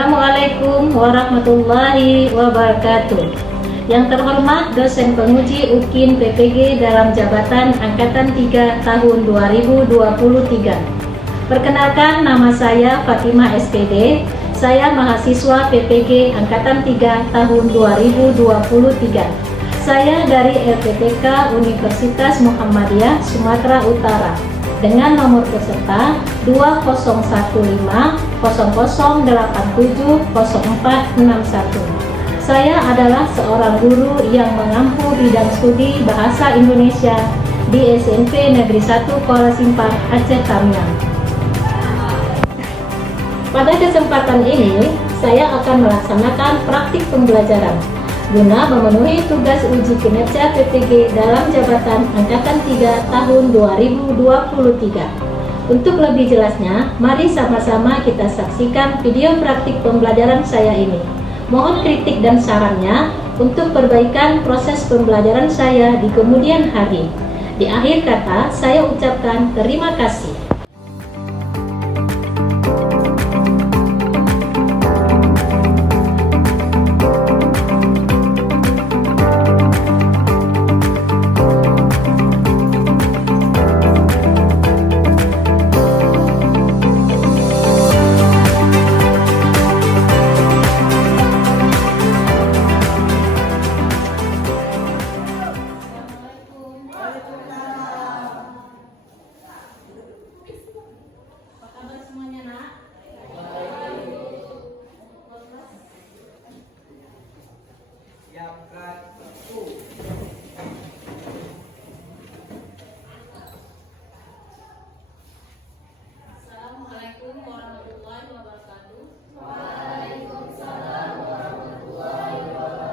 Assalamualaikum warahmatullahi wabarakatuh. Yang terhormat dosen penguji UKIN PPG dalam jabatan Angkatan 3 tahun 2023. Perkenalkan, nama saya Fatimah SPD. Saya mahasiswa PPG Angkatan 3 tahun 2023. Saya dari LPTK Universitas Muhammadiyah Sumatera Utara dengan nomor peserta 201500870461. Saya adalah seorang guru yang mengampu bidang studi Bahasa Indonesia di SMP Negeri 1 Kuala Simpang, Aceh Tamiang. Pada kesempatan ini, saya akan melaksanakan praktik pembelajaran guna memenuhi tugas uji kinerja PPG dalam jabatan Angkatan 3 tahun 2023. Untuk lebih jelasnya, mari sama-sama kita saksikan video praktik pembelajaran saya ini. Mohon kritik dan sarannya untuk perbaikan proses pembelajaran saya di kemudian hari. Di akhir kata, saya ucapkan terima kasih. Assalamualaikum warahmatullahi wabarakatuh. Waalaikumsalam warahmatullahi wabarakatuh.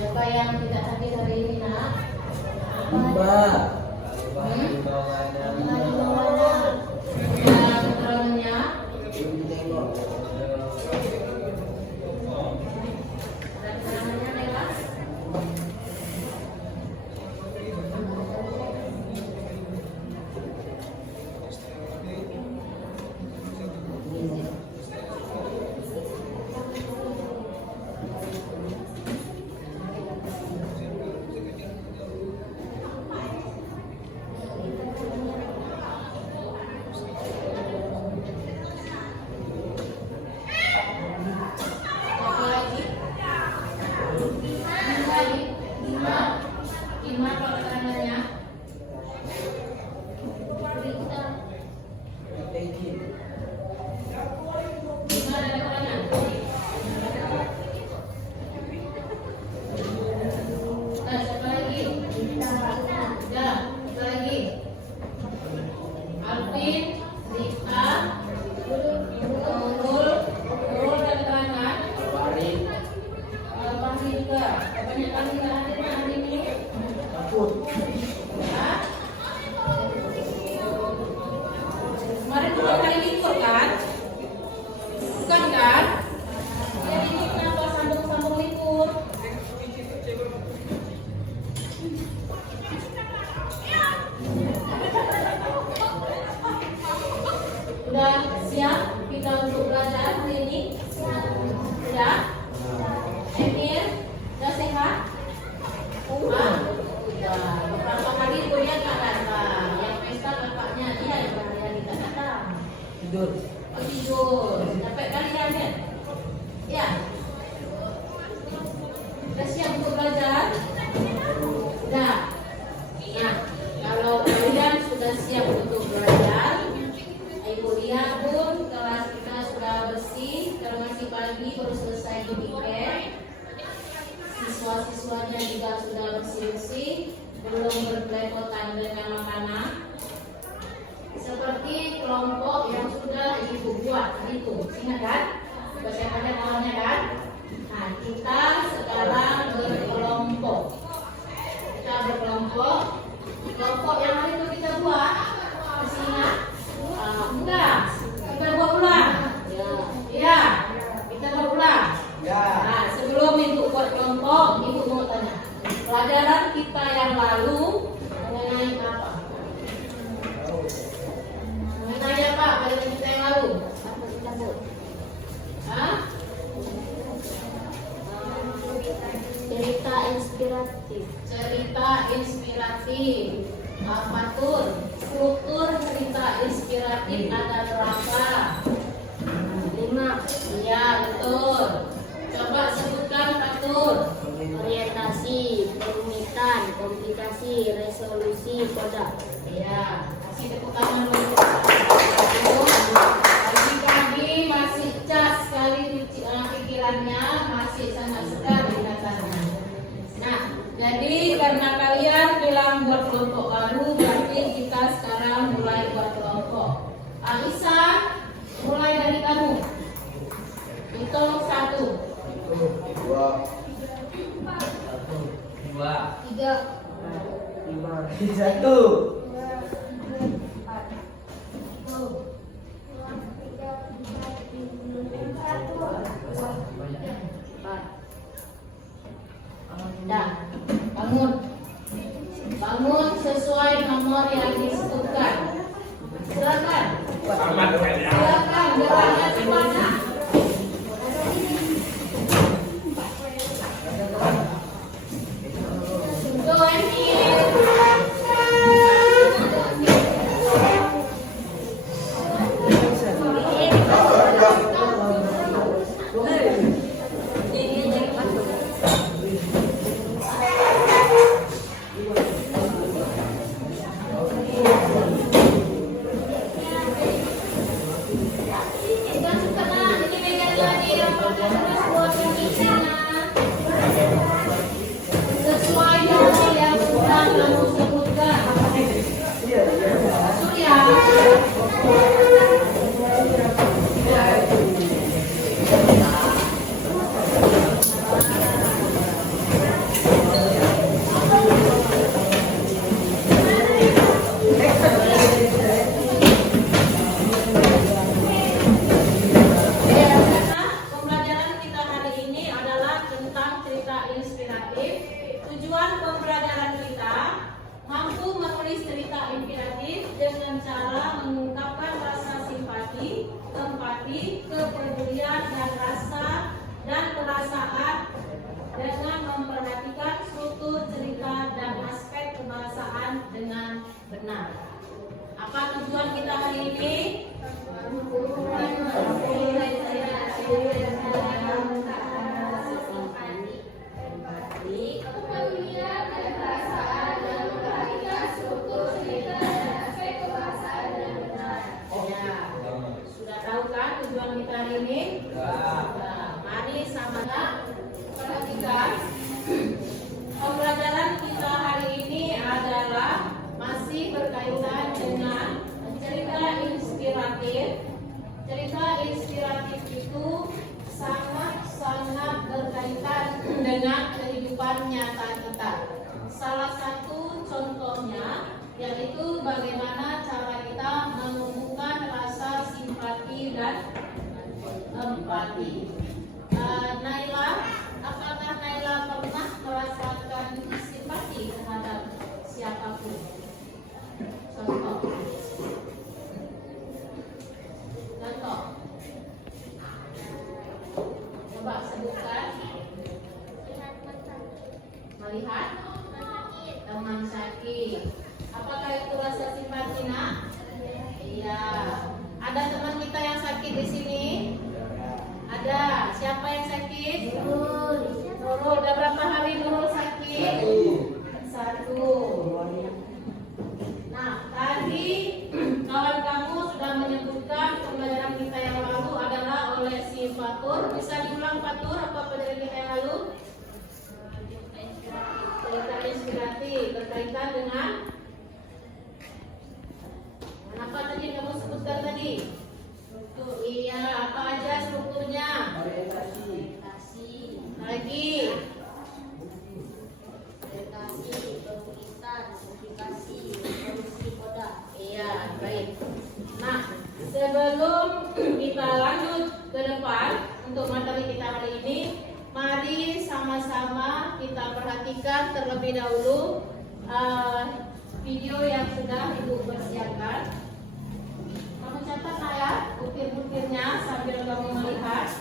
Siapa yang tidak hadir hari ini, nak? Mbak. Yang keterangannya? Ada keterangannya, Nela? tiket. Siswa-siswanya juga sudah bersih-bersih, belum berpelepotan dengan makanan. Seperti kelompok yang sudah ibu buat itu, ingat kan? Persiapannya awalnya kan? Nah, kita sekarang berkelompok. Kita berkelompok. Kelompok yang hari itu kita buat, masih ingat? Enggak, kita buat ulang. Ya, kita buat ulang. Nah, sebelum ibu buat kelompok, ibu mau tanya, pelajaran kita yang lalu mengenai apa? Mengenai apa pelajaran kita yang lalu? Hah? Cerita inspiratif. Cerita inspiratif. Apa tuh? Struktur cerita inspiratif ada berapa? 5. Iya, betul. Coba sebutkan Fatur. Orientasi, perumitan, komplikasi, resolusi, produk. Iya, kasih tepuk tangan dulu. Pagi-pagi masih cas sekali pikirannya, masih sangat sekali datanya. Nah, jadi karena kalian bilang buat kelompok baru, berarti kita sekarang mulai buat kelompok. Alisa, mulai dari kamu. Hitung 1, 2, 3, 1. 4. Dah, bangun. Bangun sesuai nomor yang disebutkan. Silakan. Silakan, geraknya di mana? Go and sesuai nomor yang sudah kamu sebutkan. Surya. Pembelajaran kita hari ini adalah tentang cerita inspiratif. Tujuan pembelajaran kita mampu menulis cerita inspiratif dengan cara mengungkapkan rasa simpati, empati, kepedulian dan rasa dan perasaan dengan memperhatikan struktur cerita dan aspek kebahasaan dengan benar. Apa tujuan kita hari ini? Sudah tahu kan tujuan kita hari ini? Nah, mari sama-sama perhatikan. Pembelajaran kita hari ini adalah masih berkaitan dengan cerita inspiratif. Cerita inspiratif itu sangat-sangat berkaitan dengan kehidupan nyata kita. Salah satu contohnya yaitu bagaimana cara kita menumbuhkan rasa simpati dan empati. Naila, apakah Naila pernah merasakan simpati terhadap siapapun? Contoh. Coba sebutkan. Melihat teman sakit. Apakah itu rasa simpati, nak? Iya. Ada teman kita yang sakit di sini? Ada. Siapa yang sakit? Nurul. Udah berapa hari Nurul sakit? 1. Nah, tadi kawan kamu sudah menyebutkan pembelajaran kita yang lalu adalah oleh si Fatur. Bisa diulang Fatur apa sama-sama kita perhatikan terlebih dahulu video yang sudah Ibu persiapkan. Kamu catat ya butir-butirnya sambil kamu melihat.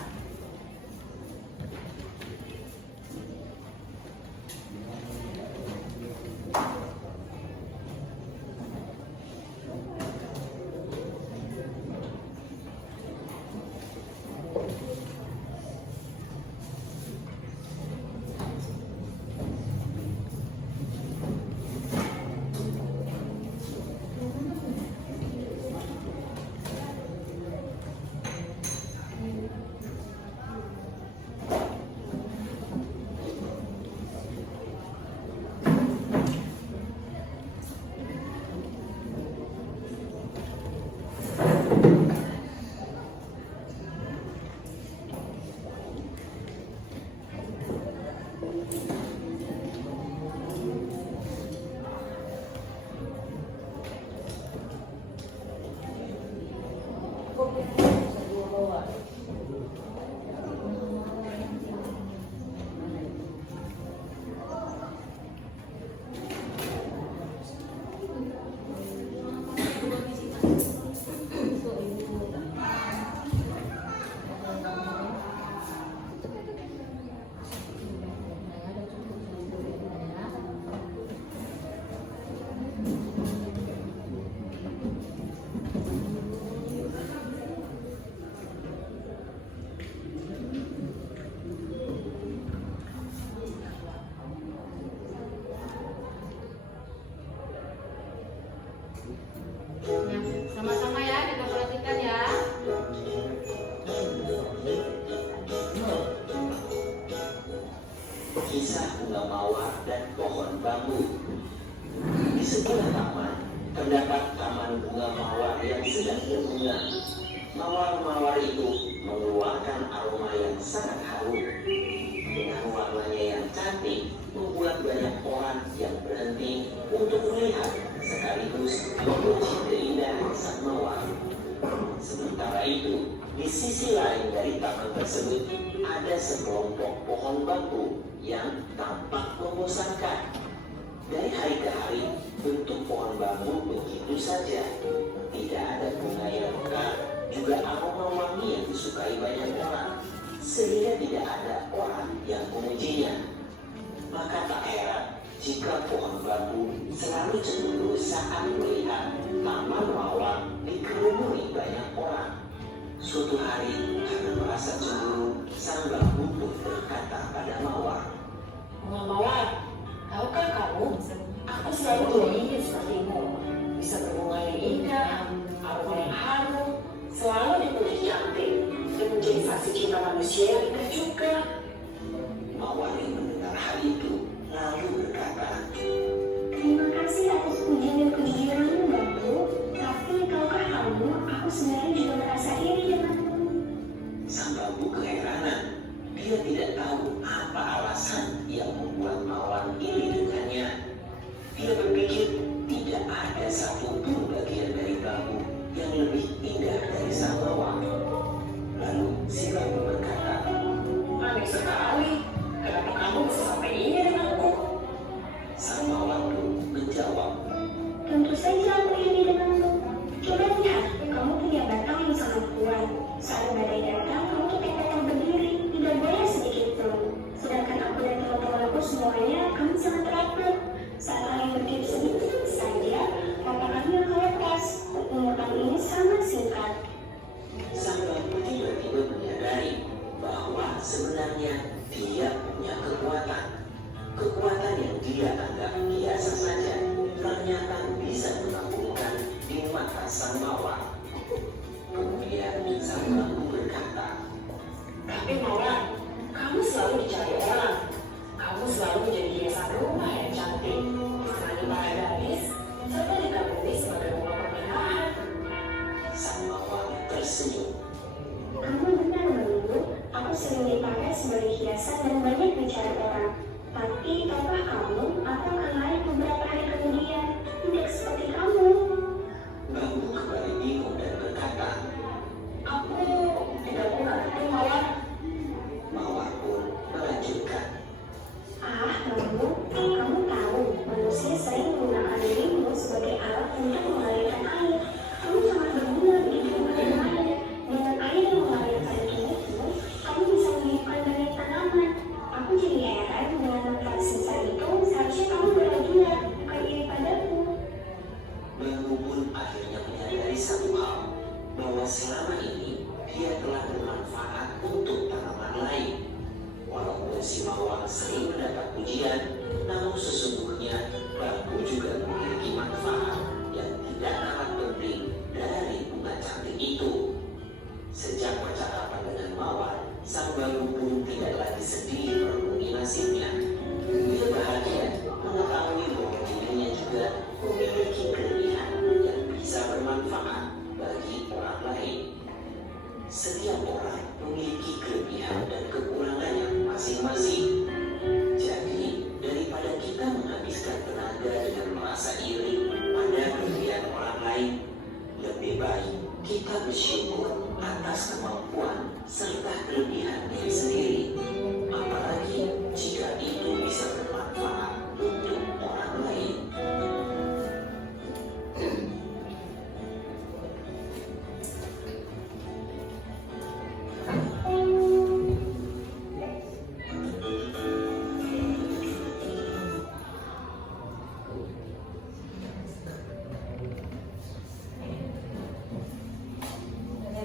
Sama-sama ya, kita perhatikan ya. Kisah bunga mawar dan pohon bambu. Di sebelah taman terdapat taman bunga mawar yang sedang berbunga. Mawar-mawar itu mengeluarkan aroma yang sangat harum. Dengan warnanya yang cantik, membuat banyak orang yang berhenti untuk melihat sekaligus memuji keindahan sang mawar. Sementara itu, di sisi lain dari taman tersebut ada sekelompok pohon bambu yang tampak membosankan. Dari hari ke hari, bentuk pohon bambu begitu saja. Tidak ada bunga yang mekar, juga aroma wangi yang disukai banyak orang, sehingga tidak ada orang yang memujinya. Maka tak heran jika pohon bambu selalu cemburu saat melihat taman mawar dikerumuni banyak orang. Suatu hari, karena merasa cemburu, sang bambu pun berkata pada mawar, Bunga mawar, tahukah kamu, aku selalu ingin sepertimu, bisa berbunga yang indah, aroma yang harum, selalu dipuji cantik, dan menjadi saksi cinta manusia yang indah juga. Mawar yang mendengar hal itu lalu berkata, Terima kasih atas pujian dan kejujuranmu, Bambu. Tapi tahukah kamu, aku sebenarnya juga merasa iri denganmu. sang bambu keheranan. Dia tidak tahu apa alasan yang membuat mawar iri dengannya. Dia berpikir tidak ada satupun bagian dari bambu yang lebih indah dari sang mawar. Lalu si bambu berkata, Aneh sekali, kenapa kamu bisa sampai ini denganku? sang mawar pun menjawab, Tentu saja aku iri denganmu. Coba lihat, kamu punya batang yang sangat kuat. Saat badai datang, kamu tetap tetap berdiri, tidak goyah sedikit pun. Sedangkan aku dan teman-temanku semuanya, kami sangat rapuh. Saat kalian berdiri sedikit saja, maka kami akan lepas. Umur kami ini sangat singkat. sang bambu tiba-tiba menyadari bahwa sebenarnya dia punya kekuatan. Kekuatan yang dia anggap biasa saja ternyata bisa mengabulkan di mata sang mawar. Kemudian sang bambu berkata, Tapi mawar, kamu selalu dicari orang. Kamu selalu menjadi hiasan rumah yang cantik, selalu para gadis, serta dikagumi sebagai bunga pernikahan. sang mawar tersenyum. Kamu benar, Bambu. Aku sering dipakai sebagai hiasan dan banyak dicari orang. Tapi tahukah kamu, aku akan lain beberapa hari kemudian. Tidak seperti kamu. Bambu kembali bingung dan berkata, Aku tidak mengerti mawar. mawar pun melanjutkan, pasti mendapat pujian, namun sesungguhnya bambu juga memiliki manfaat yang tidak kalah penting dari bunga cantik itu. Sejak percakapan dengan Mawar, sang bambu pun tidak lagi sedih merenungi nasibnya. Dia bahagia mengetahui bahwa dirinya juga memiliki kelebihan yang bisa bermanfaat bagi orang lain. Setiap orang memiliki kelebihan dan kekurangannya masing-masing. Jadi, daripada kita menghabiskan tenaga dengan merasa iri pada kelebihan orang lain, lebih baik kita bersyukur atas kemampuan serta kelebihan diri sendiri. Apalagi jika itu bisa bermanfaat untuk orang lain.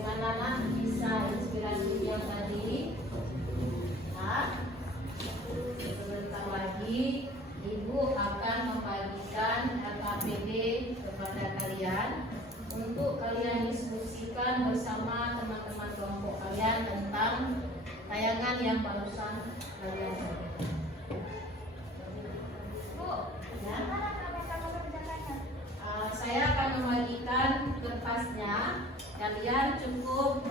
Bagaimana bisa inspirasi yang tadi? Nah, sebentar lagi Ibu akan membagikan LKPD kepada kalian untuk kalian diskusikan bersama teman-teman kelompok kalian tentang tayangan yang barusan kalian lihat. Bu, ya. Saya akan membagikan kertasnya. Kalian cukup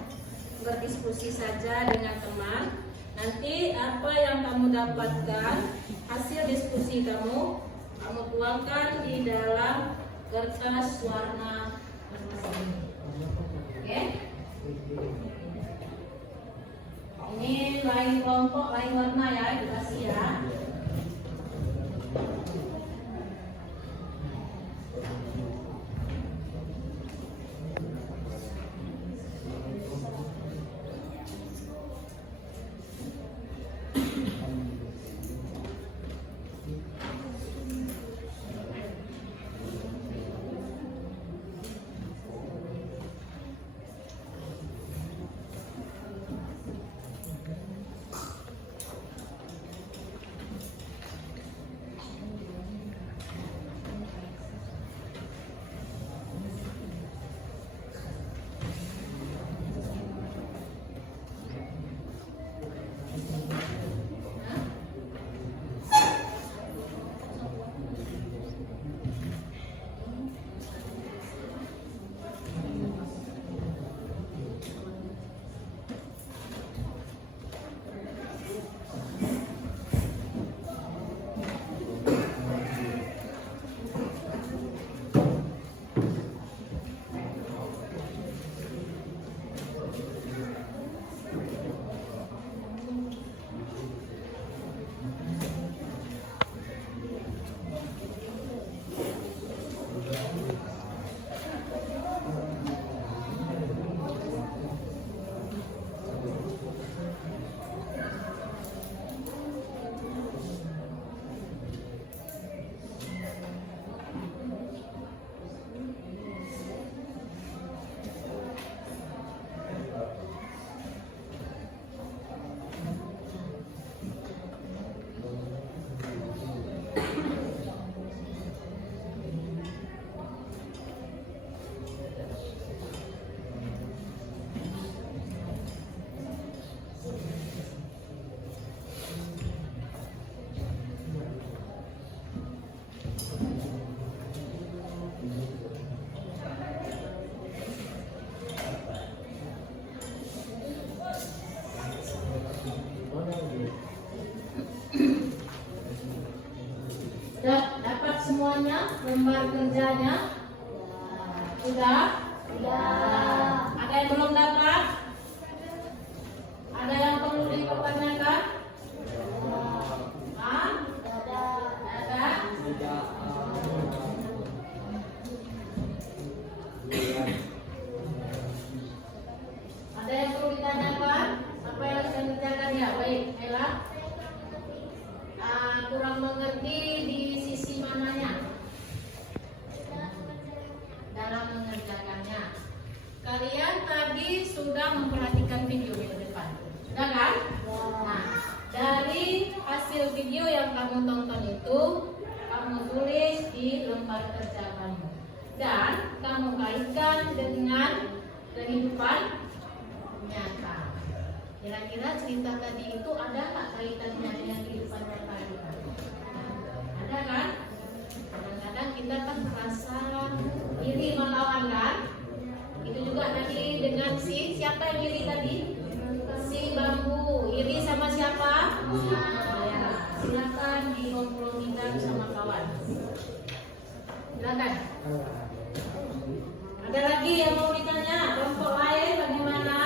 berdiskusi saja dengan teman. Nanti apa yang kamu dapatkan, hasil diskusi kamu tuangkan di dalam kertas warna masing-masing. Oke? Ini lain kelompok, lain warna ya, dikasih ya. Dapat semuanya lembar kerjanya? Sudah? Sudah. Ada yang belum dapat? Ada yang perlu dipertanyakan? Hah? Ada? Ada yang perlu ditanyakan? Apa yang saya kerjakan ya? Baik, Ella. Kurang mengerti di sisi mananya dalam mengerjakannya. Kalian tadi sudah hasil video yang kamu tonton itu kamu tulis di lembar kerja kamu dan kamu kaitkan dengan kehidupan nyata. Kira-kira cerita tadi itu ada nggak kaitannya dengan kehidupan nyata kita? Ada kan? Kadang-kadang kita kan merasa iri melawan kan? Itu juga tadi dengan siapa yang iri tadi? Si bambu. Iri sama siapa? Ya, silakan dikompromikan sama kawan. Silakan. Ada lagi yang mau ditanya? Kelompok lain bagaimana?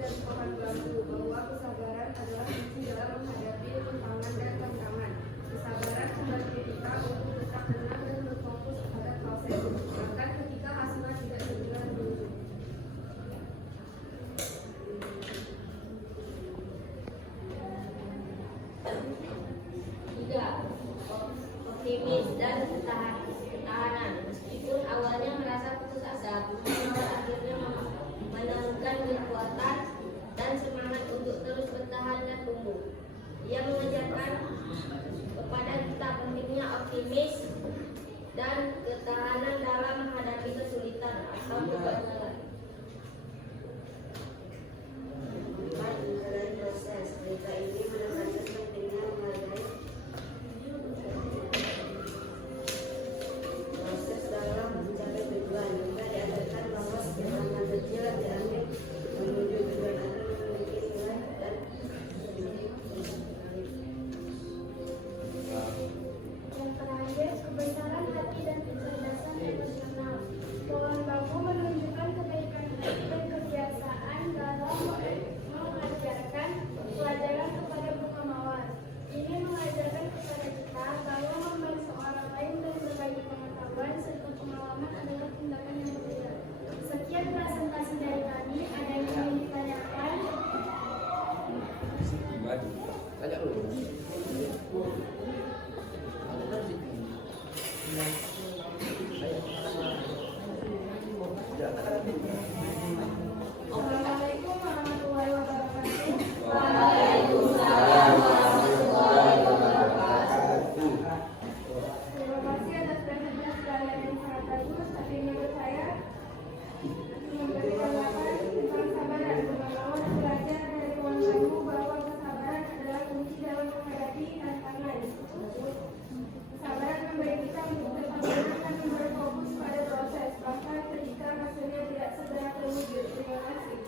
dan pohon bambu bahwa kesabaran adalah kunci dalam menghadapi tantangan dan tantangan. Kesabaran membantu kita untuk tetap tenang dan berfokus pada proses, bahkan ketika hasilnya tidak segera diwujud. Tiga, optimis dan ketahanan. Meskipun awalnya merasa putus asa, Gunawan akhirnya menemukan kekuatan dan semangat untuk terus bertahan dan tumbuh. Ia mengajarkan kepada kita pentingnya optimis dan ketahanan dalam menghadapi kesulitan atau kegagalan. Dari proses cerita ini menekankan pentingnya menghargai proses dalam mencapai tujuan. Juga diajarkan bahwa setiap langkah kecil diambil menuju tujuan akan memiliki nilai dan Yang terakhir, kebesaran hati dan kecerdasan emosional. Pohon bambu menunjukkan kebaikan hati dan kebiasaan dalam mengajarkan pelajaran kepada bunga mawar. Ini mengajarkan kepada kita bahwa membantu orang lain dan berbagi pengetahuan serta pengalaman adalah tindakan yang mulia. Sekian presentasi dari kami. Ada yang ingin ditanyakan? Tanya dulu. Assalamualaikum warahmatullahi wabarakatuh. Terima kasih atas presentasi kalian yang sangat bagus. Tapi menurut saya memberikan latar tentang kesabaran. Bunga belajar dari pohon bambu bahwa kesabaran adalah kunci dalam menghadapi tantangan. Kesabaran memberi kita untuk tetap tenang dan berfokus pada proses, bahkan ketika hasilnya tidak segera terwujud. Terima kasih.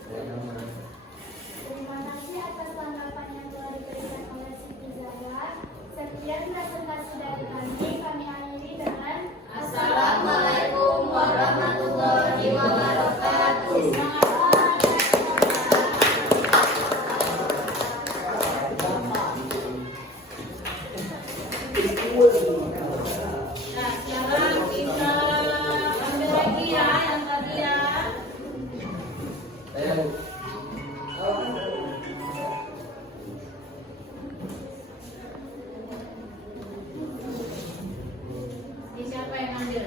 Terima kasih atas tanggapan yang telah diberikan oleh Siti Zahra. Sekian presentasi dari kami. Kami akhiri dengan Assalamualaikum warahmatullahi wabarakatuh. Nah, sekarang kita ambil lagi ya yang tadi ya. Ini siapa yang ambil?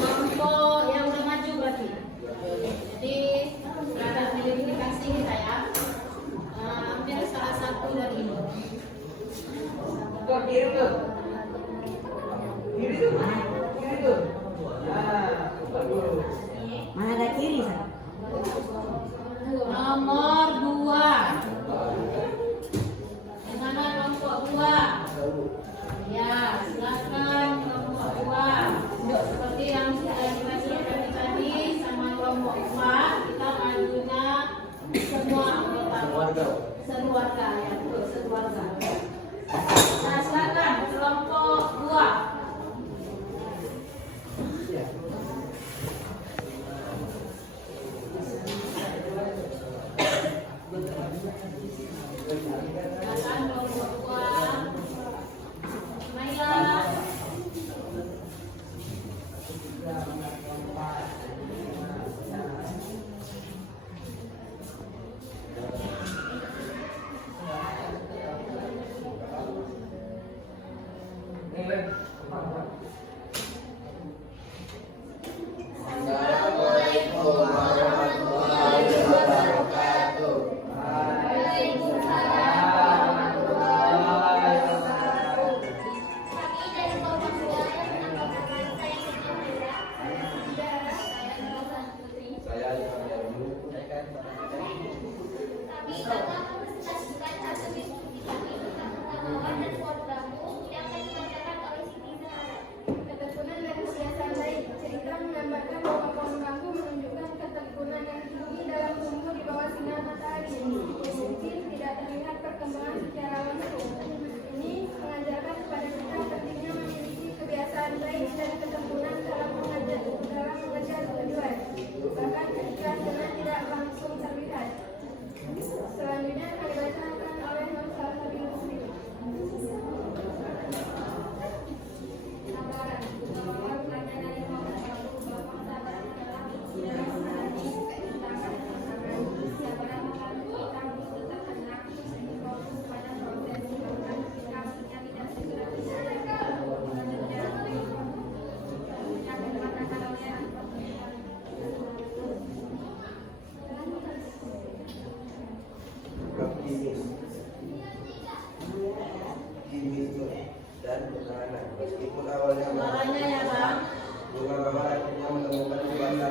Kelompok yang udah maju berarti. Jadi terhadap identifikasi kita ya. Ambil salah satu dari ini. Kok kiri tuh? Kiri tuh? Kiri tuh? Nah, bagus. Mana ada kiri, Sa? Nomor 2. Di mana kelompok 2? Ya, silakan kelompok 2. Seperti yang sudah dibacakan tadi sama kelompok 4, kita majunya semua anggota sekeluarga ya, betul, sekeluarga. Nah, silakan kelompok 2. Silakan kelompok 2. Mailah.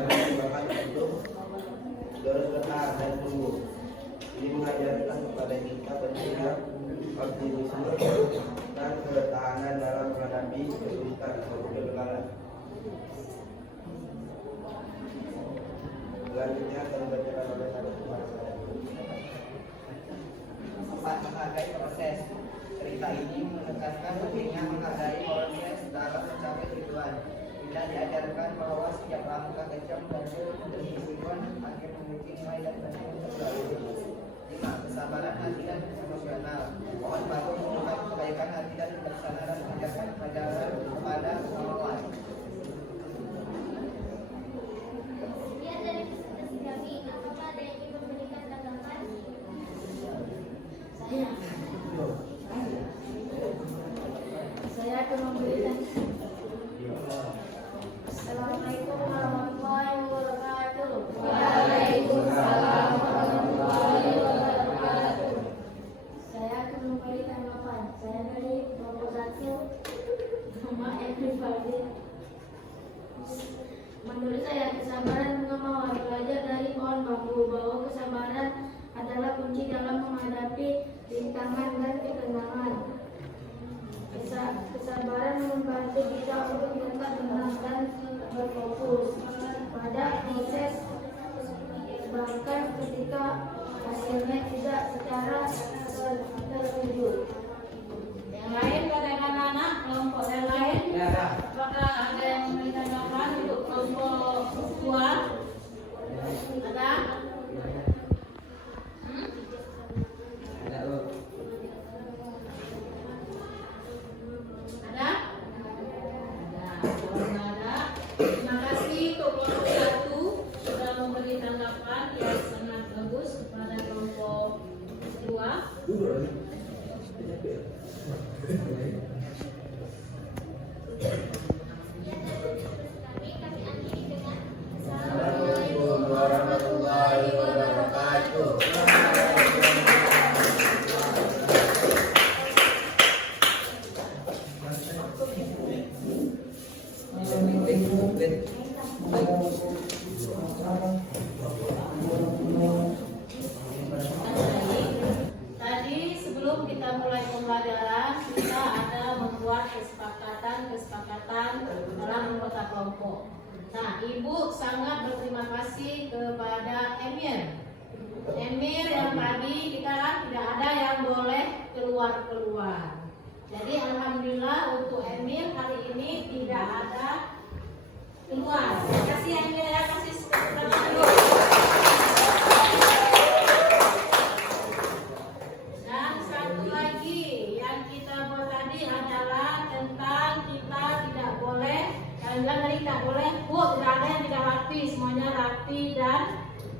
bahkan untuk terus bertahan dan tumbuh. Ini mengajarkan kepada kita pentingnya optimisme dan ketahanan dalam menghadapi kesulitan atau kegagalan. Selanjutnya akan dibacakan oleh satu saya. 4. Menghargai proses. Cerita ini menekankan pentingnya menghargai proses dalam mencapai tujuan. Kita diajarkan bahwa setiap langkah kecil dan demi tujuan akan memiliki nilai dan penting untuk dilalui. 5. Kesabaran hati dan emosional. Mohon bantu menunjukkan kebaikan hati dan bijaksana dan mengajarkan pelajaran kepada orang. Lihat dari presentasi kami, apakah ada yang ingin memberikan tanggapan? Saya akan memberikan. Assalamualaikum warahmatullahi wabarakatuh. Waalaikumsalam warahmatullahi wabarakatuh. Saya akan memberi tanggapan. Saya dari kelompok 1, nama Edwin Fardi. Menurut saya, kesabaran mengawal belajar dari pohon bambu bahwa kesabaran adalah kunci dalam menghadapi rintangan dan ketenangan. Kesabaran membantu kita untuk tetap tenang dan berfokus pada proses, bahkan ketika hasilnya tidak secara terwujud. Yang lain pada anak-anak kelompok yang lain, apakah ada yang memberikan tanggapan untuk kelompok 2? Ada? Ada? Kalau nggak ada, terima kasih untuk kelompok 1 sudah memberi tanggapan yang sangat bagus kepada kelompok 2. Assalamualaikum warahmatullahi wabarakatuh. Tadi sebelum kita mulai pembelajaran, kita ada membuat kesepakatan dalam anggota kelompok. Nah, Ibu sangat berterima kasih kepada Emir yang tadi kita tidak ada yang boleh keluar. Jadi alhamdulillah untuk Emir hari ini tidak ada keluar. Terima kasih Emir ya, kasih tepuk dulu. Dan satu lagi yang kita buat tadi adalah tentang kita tidak boleh, kalian tadi tidak boleh, tidak ada yang tidak rapi, semuanya rapi dan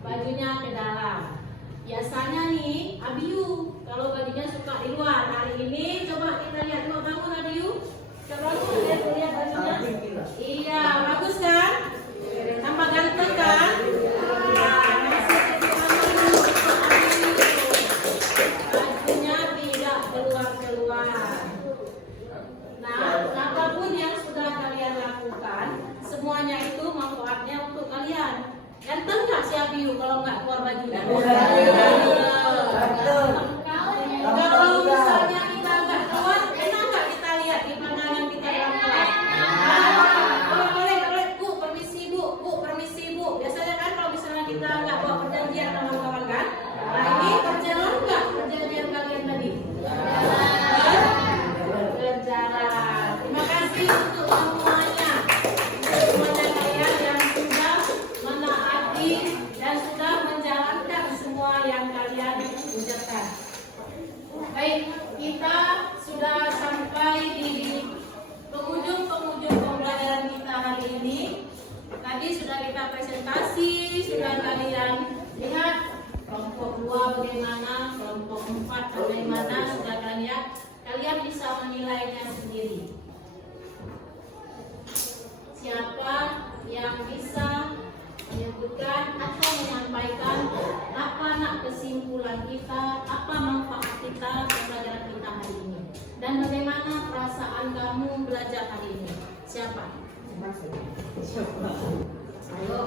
bajunya ke dalam. Biasanya nih, Abiu kalau bajunya suka di luar. Hari ini coba kita lihat, coba bangun Abiu. Coba lihat bajunya. Iya, bagus kan? Tambah ganteng kan? Bajunya tidak keluar. Nah, apapun yang sudah kalian lakukan, semuanya itu manfaatnya untuk kalian. Ganteng nggak si Abiu kalau nggak keluar bajunya? Kalau misalnya kita nggak keluar, enak nggak kita lihat di pandangan kita yang keluar? Boleh, Bu, permisi Bu. Biasanya kan kalau misalnya kita nggak bawa perjanjian sama kawan kan? Nah, ini berjalan nggak perjanjian kalian tadi? Berjalan. Terima kasih untuk semuanya. Semuanya kalian yang sudah menaati dan sudah menjalankan semua yang kalian ucapkan. Baik, kita sudah sampai di penghujung pembelajaran kita hari ini. Tadi sudah kita presentasi, sudah kalian lihat kelompok 2 bagaimana, kelompok 4 bagaimana, sudah kalian bisa menilainya sendiri. Siapa yang bisa menyebutkan atau menyampaikan apa kesimpulan kita, apa manfaat kita pembelajaran kita hari ini, dan bagaimana perasaan kamu belajar hari ini? Siapa? Ayo.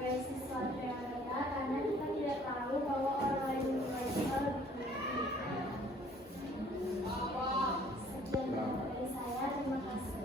sebagai sesuatu yang beda karena kita tidak tahu bahwa orang lain menilai kita lebih tinggi. Sekian dari saya, terima kasih.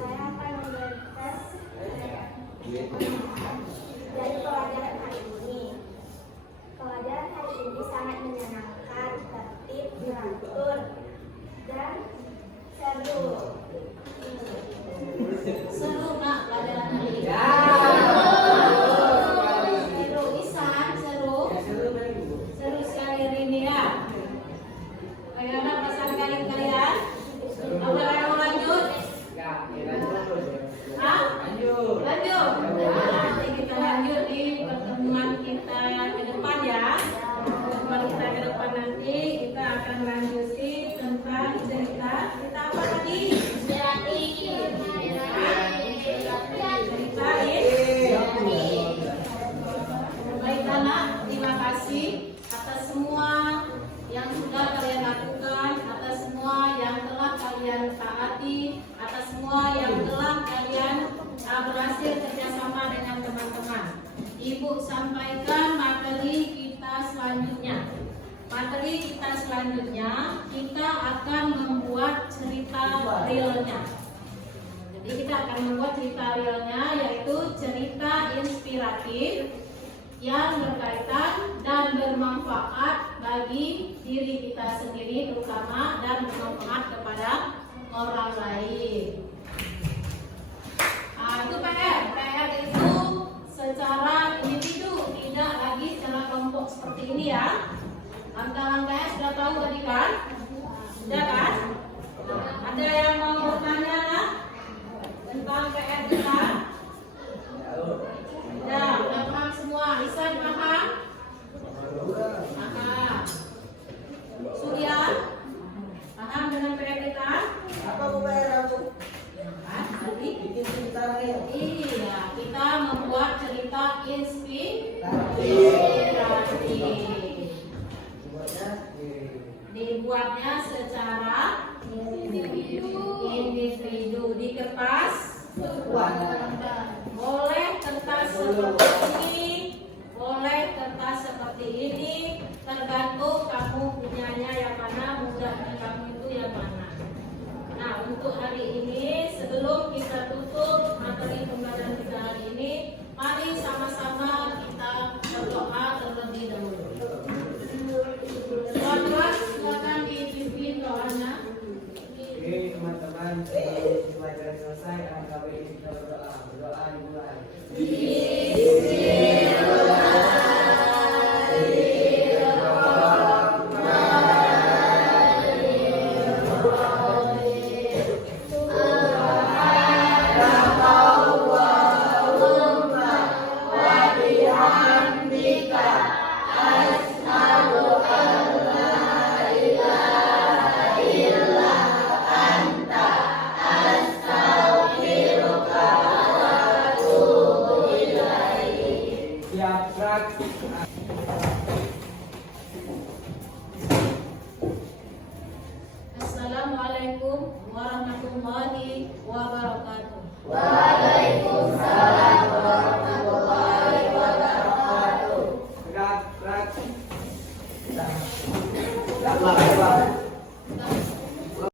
Saya akan memberikan dari pelajaran hari ini. Pelajaran hari ini sangat menyenangkan, tertib, teratur, dan seru. Seru nak pelajaran hari ini. Seru Isan, seru. Seru sekali hari ini ya. Bagaimana perasaan kalian? Apa mau lanjut? Hah? Lanjut. Nanti kita lanjut di pertemuan kita ke depan ya. Pertemuan kita ke depan nanti kita akan lanjuti tentang cerita apa tadi? Baik anak, terima kasih atas semua yang sudah kalian lakukan, atas semua yang telah kalian taati, atas semua yang telah kalian berhasil kerjasama dengan teman-teman. Ibu sampaikan materi kita selanjutnya. Materi kita selanjutnya kita akan membuat cerita realnya. Jadi kita akan membuat cerita realnya, yaitu cerita inspiratif yang berkaitan dan bermanfaat bagi diri kita sendiri terutama dan bermanfaat kepada orang lain. Nah, itu PR itu secara individu, tidak lagi secara kelompok seperti ini ya. Langkah-langkahnya sudah tahu tadi kan? Sudah kan? Ada yang mau bertanya lah tentang PR kita? Ya, udah paham semua. Isan paham? Paham. Surya paham dengan PR kita? Apa Bu PR aku? Tadi? Bikin cerita real. Iya, kita membuat cerita inspiratif. Dibuatnya secara individu di kertas. Boleh kertas seperti ini, boleh kertas seperti ini, tergantung kamu punyanya yang mana, mudahnya kamu itu yang mana. Nah, untuk hari ini sebelum kita tutup materi pembelajaran kita hari ini, mari sama-sama kita berdoa terlebih dahulu. Tuan-tuan, silakan dipimpin doanya. Oke teman-teman, sebelum pelajaran selesai, kami kita berdoa. Berdoa dimulai. Assalamualaikum warahmatullahi wabarakatuh.